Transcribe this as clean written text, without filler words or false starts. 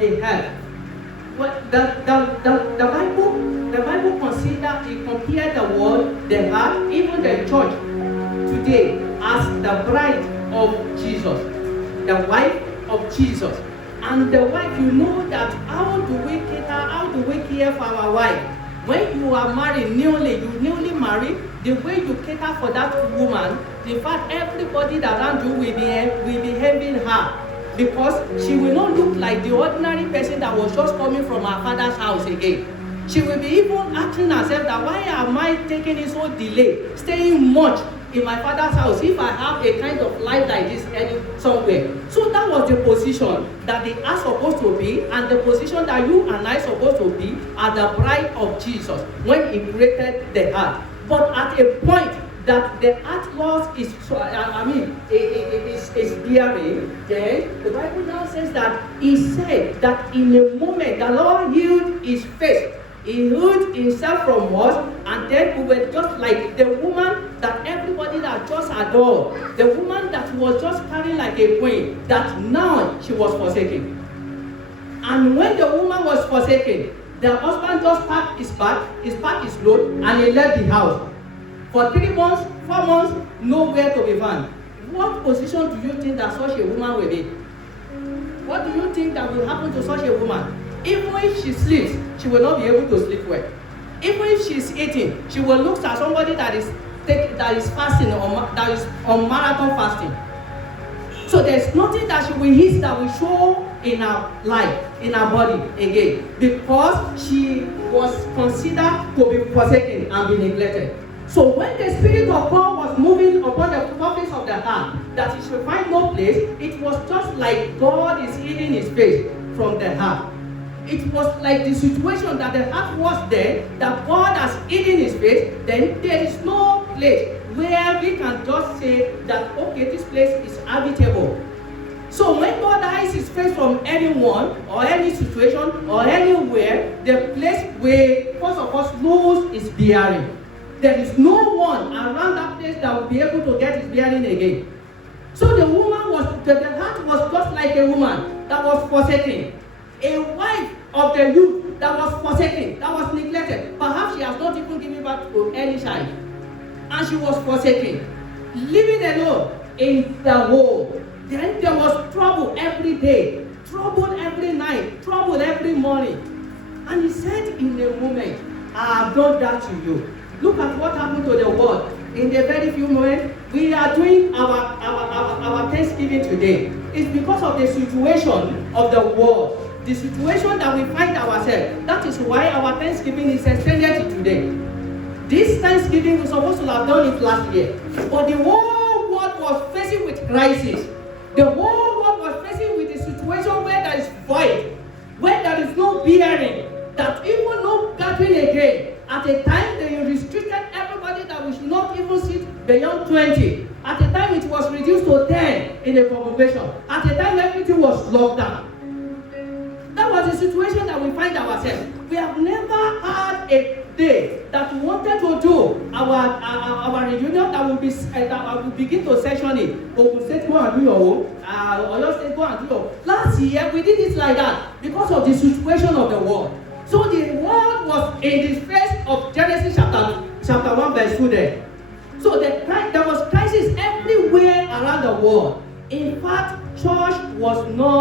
the earth. What the Bible consider it compared the world, the earth, even the church today as the bride of Jesus, the wife of Jesus. And the wife, you know that how do we care for our wife? When you are married, you newly married, the way you cater for that woman, in fact, everybody around you will be having her. Because she will not look like the ordinary person that was just coming from her father's house again. She will be even asking herself that why am I taking it so delayed, staying much in my father's house if I have a kind of life like this somewhere. So that was the position that they are supposed to be, and the position that you and I are supposed to be as the bride of Jesus when he created the earth. But at a point that the earth loss is bearing, then the Bible now says that he said that in a moment the Lord healed his face. He hid himself from us, and then we were just like the woman that everybody that just adored, the woman that was just carrying like a queen, that now she was forsaken. And when the woman was forsaken, the husband just packed his his load, and he left the house. For 3 months, 4 months, nowhere to be found. What position do you think that such a woman will be? What do you think that will happen to such a woman? Even if she sleeps, she will not be able to sleep well. Even if she's eating, she will look at somebody that is fasting or that is on marathon fasting. So there's nothing that she will eat that will show in her life, in her body again, because she was considered to be forsaken and be neglected. So when the Spirit of God was moving upon the surface of the earth, that he should find no place, it was just like God is hiding his face from the earth. It was like the situation that the earth was there, that God has hidden his face, then there is no place where we can just say that, okay, this place is habitable. So when God hides his face from anyone, or any situation, or anywhere, the place where first of all lose his bearing. There is no one around that place that will be able to get his bearing again. So the heart was just like a woman that was forsaken. A wife of the youth that was forsaken, that was neglected. Perhaps she has not even given birth to any child. And she was forsaken, living alone in the world. Then there was trouble every day, trouble every night, trouble every morning. And he said in a moment, I have done that to you. Look at what happened to the world. In a very few moments, we are doing our Thanksgiving today. It's because of the situation of the world, the situation that we find ourselves. That is why our Thanksgiving is extended to today. This Thanksgiving we were supposed to have done it last year. But the whole world was facing with crisis. The whole world was facing with a situation where there is void, where there is no bearing, that even no gathering again. At a time, they restricted everybody that we should not even sit beyond 20. At a time, it was reduced to 10 in the congregation. At a time, everything was locked down. That was the situation that we find ourselves. We have never had a day that we wanted to do our reunion that will begin to session it. But we said, go and do your own. Or just say, go and do your own. Last year, we did it like that because of the situation of the world. So the world was in the phase of Genesis chapter 1 verse 2 there. So there was crisis everywhere around the world. In fact, church was not